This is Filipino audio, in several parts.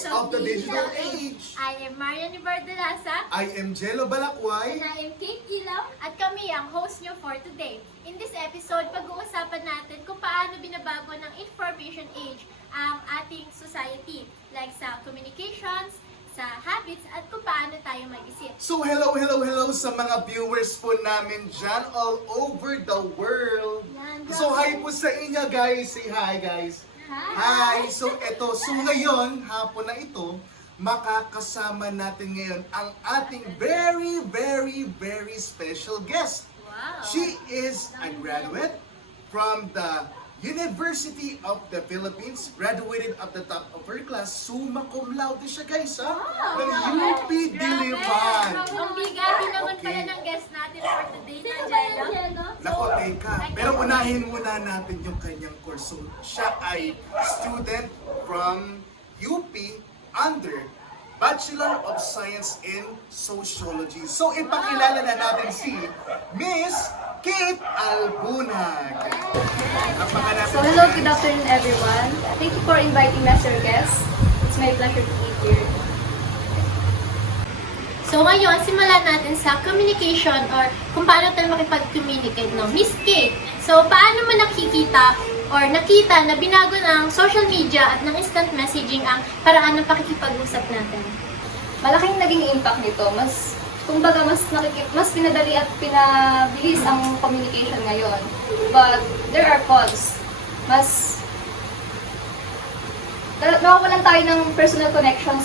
voice of the digital age. I am Marian Ibardalasa. I am Jello Balakway. And I am Kate Gilaw. At kami ang host nyo for today. In this episode, pag-uusapan natin kung paano binabago ng information age ang ating society. Like sa communications, sa habits, at kung paano tayo mag-isip. So hello sa mga viewers po namin dyan all over the world. Yan, So hi po sa inyo guys. Say hi guys. Hi! So ngayon, hapon na ito, makakasama natin ngayon ang ating very special guest. Wow! She is a graduate from the University of the Philippines, graduated at the top of her class, summa cum laude siya guys ha? Wow! Ng UP Diliman. Ang bigati naman Okay. pala ng guest natin for today, Angelo. Nako, teka. Pero unahin muna natin yung kanyang course. So, siya ay student from UP under Bachelor of Science in Sociology. So, ipakilala na natin si Miss Kate Albunag. So hello, good afternoon everyone. Thank you for inviting me as your guest. It's my pleasure to be here. So ngayon, simulan natin sa communication or kung paano tayo makipag-communicate, no? Miss Kate, so paano mo nakikita or nakita na binago ng social media at ng instant messaging ang paraan ng pakikipag-usap natin? Malaking naging impact nito. Kumbaga mas pinadali at pinabilis ang communication ngayon. But there are cons. Nawawalan tayo ng personal connection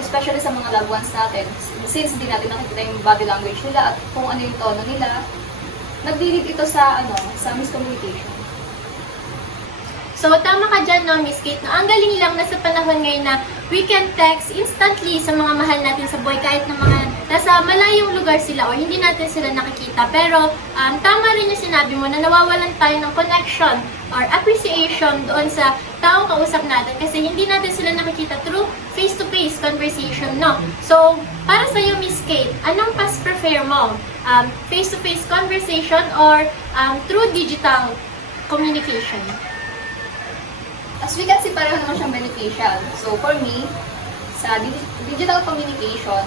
especially sa mga loved ones natin. Since hindi natin nakikita yung body language nila at kung ano yung tono nila, nag-lead ito sa miscommunication. So, tama ka dyan, no, Miss Kate. No? Ang galing lang na sa panahon ngayon na we can text instantly sa mga mahal natin sa buhay kahit na mga nasa malayong lugar sila o hindi natin sila nakikita. Pero, tama rin yung sinabi mo na nawawalan tayo ng connection or appreciation doon sa taong kausap natin kasi hindi natin sila nakikita through face-to-face conversation, no? So, para sa'yo, Miss Kate, anong mas prefer mo? Face-to-face conversation or through digital communication? As we can see, pareho naman siyang beneficial. So for me, sa digital communication,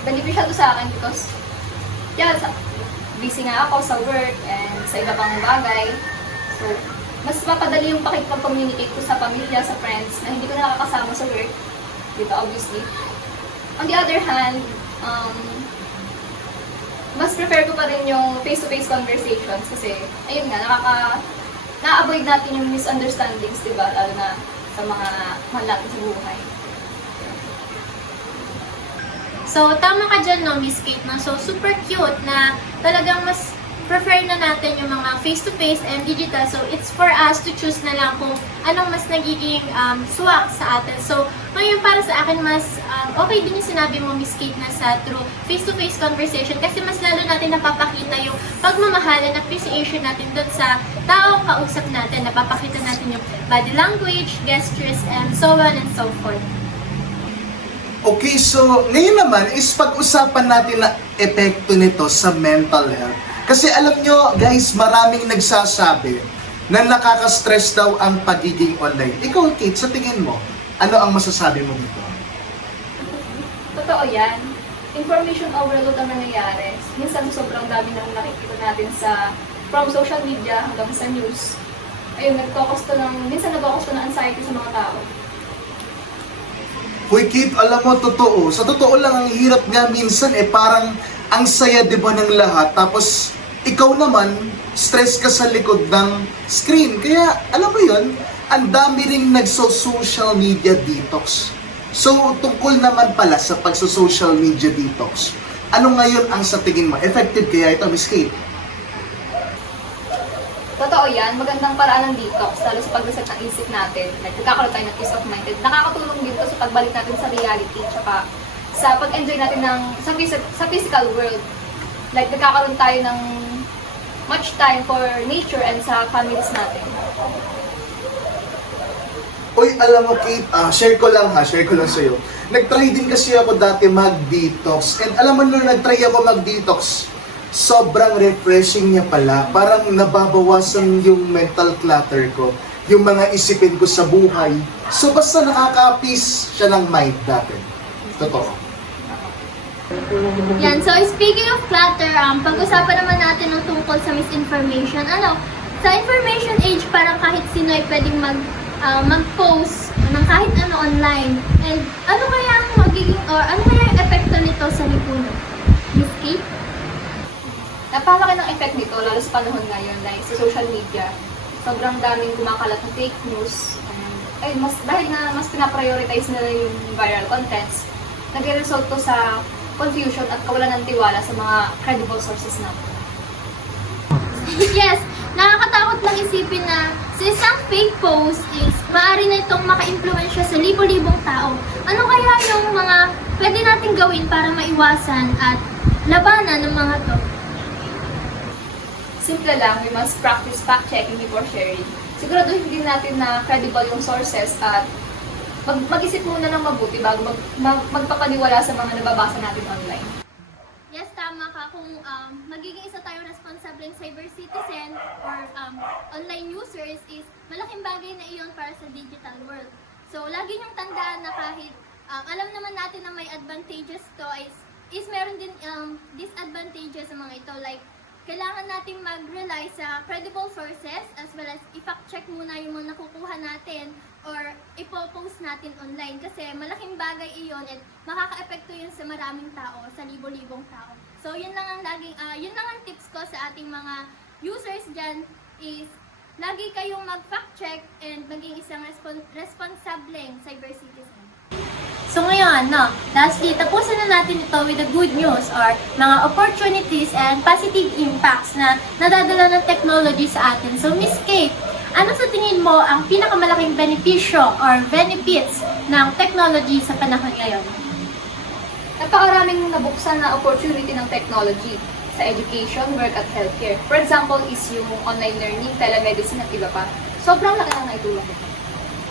beneficial to sa akin because busy nga ako sa work and sa iba pang bagay. So, mas mapadali yung pakikipag-communicate ko sa pamilya, sa friends, na hindi ko na nakakasama sa work. Diba, obviously. On the other hand, mas prefer ko pa rin yung face-to-face conversations kasi, ayun nga, na-avoid natin yung misunderstandings, diba? Lalo na sa mga mahal natin sa buhay. So, tama ka dyan, no, Miss Kate, no? So, super cute na talagang mas prefer na natin yung mga face-to-face and digital. So, it's for us to choose na lang kung anong mas nagiging swak sa atin. So, ngayon para sa akin, mas okay din yung sinabi mo, Miss Kate, na sa through face-to-face conversation kasi mas lalo natin napapakita yung pagmamahal and appreciation natin doon sa taong kausap natin. Napapakita natin yung body language, gestures, and so on and so forth. Okay, so ngayon naman is pag-usapan natin na epekto nito sa mental health. Kasi alam nyo, guys, maraming nagsasabi na nakaka-stress daw ang pagiging online. Ikaw, Kate, sa tingin mo, ano ang masasabi mo dito? Totoo yan. Information overload ang nangyayari. Minsan sobrang dami nang nakikita natin from social media hanggang sa news. Ayun, minsan nagkokosto ng anxiety sa mga tao. Hoy, Kate, alam mo, totoo. Sa totoo lang, ang hirap nga minsan parang ang saya, di ba, ng lahat. Tapos, ikaw naman, stress ka sa likod ng screen. Kaya, alam mo yun, ang dami ring nagso-social media detox. So, tungkol naman pala sa pagso-social media detox, ano ngayon ang sa tingin mo? Effective kaya ito, Miss Kate? Totoo yan, magandang paraan ng detox, lalo sa pag-reset ng isip natin. Nagkakaroon tayo ng peace of mind. Nakakatulong din ito sa pagbalik natin sa reality, tsaka sa pag-enjoy natin sa physical world. Like, nagkakaroon tayo ng much time for nature and sa families natin. Uy, alam mo, Kate, share ko lang sa'yo. Nag-try din kasi ako dati mag-detox. And alam mo, nung nag-try ako mag-detox, sobrang refreshing niya pala. Parang nababawasan yung mental clutter ko. yung mga isipin ko sa buhay. So basta nakaka-peace siya ng mind natin. Totoo. Yan, so speaking of clutter, pag-usapan naman natin ng tungkol sa misinformation. Sa information age, parang kahit sino ay pwedeng mag-post ng kahit ano online. And ano kaya ang magiging, or ano kaya ang epekto nito sa lipunan? Miss Kate? Napalaki ng effect nito, lalo sa panahon ngayon, like sa social media. Sobrang daming kumakalat ng fake news. Dahil na mas pinaprioritize nila yung viral contents, nagre-result to sa confusion at kawalan ng tiwala sa mga credible sources natin. Yes, nakakatakot lang isipin na sa isang fake post is maaari na itong maka-impluwensya sa libo-libong tao. Ano kaya yung mga pwede nating gawin para maiwasan at labanan ng mga to? Simple lang, we must practice fact-checking before sharing. Siguraduhin din natin na credible yung sources at mag-isip muna ng mabuti bago magpapaniwala sa mga nababasa natin online. Yes, tama ka. Kung magiging isa tayong responsableng cyber citizen or online users is malaking bagay na iyon para sa digital world. So, lagi niyong tandaan na kahit alam naman natin na may advantages to is meron din disadvantages sa mga ito. Like, kailangan natin mag-rely sa credible sources as well as i-fact check muna yung mga nakukuha natin or ipo-post natin online kasi malaking bagay iyon at makaka-epekto yun sa maraming tao, sa libo-libong tao. So yun lang ang tips ko sa ating mga users dyan is lagi kayong mag-fact check and maging isang responsableng cyber citizen. So ngayon, lastly, tapusin na natin ito with the good news or mga opportunities and positive impacts na nadadala ng technology sa atin. So Miss Kate, ano sa tingin mo ang pinakamalaking benepisyo or benefits ng technology sa panahon ngayon? Napakaraming nabuksan na opportunity ng technology sa education, work at healthcare. For example, is yung online learning, telemedicine at iba pa. Sobrang laki ng naitulong ito.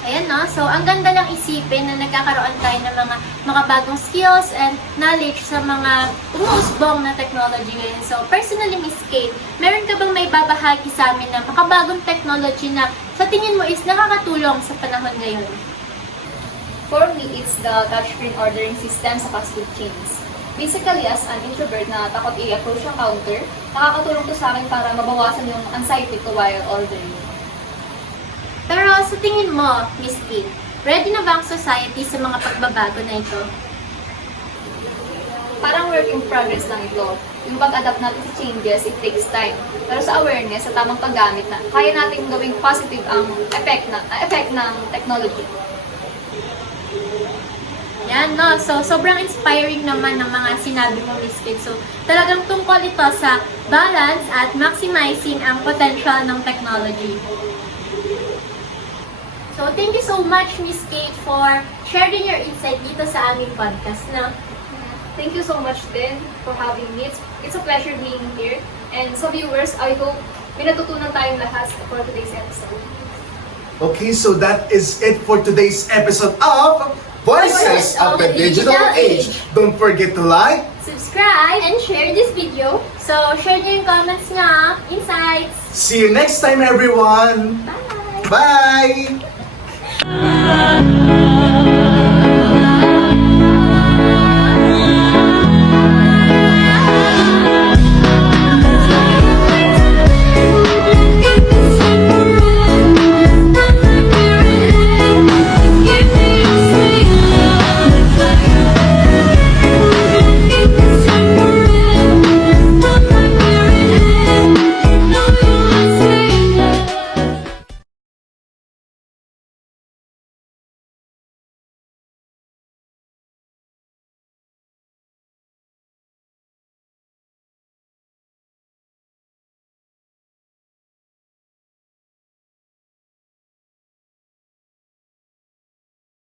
Ayan so ang ganda lang isipin na nagkakaroon tayo ng mga bagong skills and knowledge sa mga umuusbong na technology ngayon. So personally, Miss Kate, meron ka bang may babahagi sa amin na makabagong technology na sa tingin mo is nakakatulong sa panahon ngayon? For me, it's the touchscreen ordering system sa fast food chains. Basically, as an introvert na takot i-approach yung counter, nakakatulong to sa akin para mabawasan yung anxiety ko while ordering. Pero sa tingin mo, Miss Kate, ready na ba ang society sa mga pagbabago na ito? Parang work in progress lang ito. Yung pag-adapt natin sa changes, it takes time. Pero sa awareness, sa tamang paggamit na, kaya natin gawing positive ang effect ng technology. Yan, So, sobrang inspiring naman ng mga sinabi mo, Miss Kate. So, talagang tungkol ito sa balance at maximizing ang potential ng technology. So, thank you so much, Miss Kate, for sharing your insight dito sa aming podcast na. Thank you so much din for having me. It's a pleasure being here. And sa viewers, I hope may natutunan tayong lahat for today's episode. Okay, so that is it for today's episode of Voices of the Digital Age. Don't forget to like, Subscribe and share this video. So, share nyo yung comments nga, insights. see you next time everyone! Bye! Bye!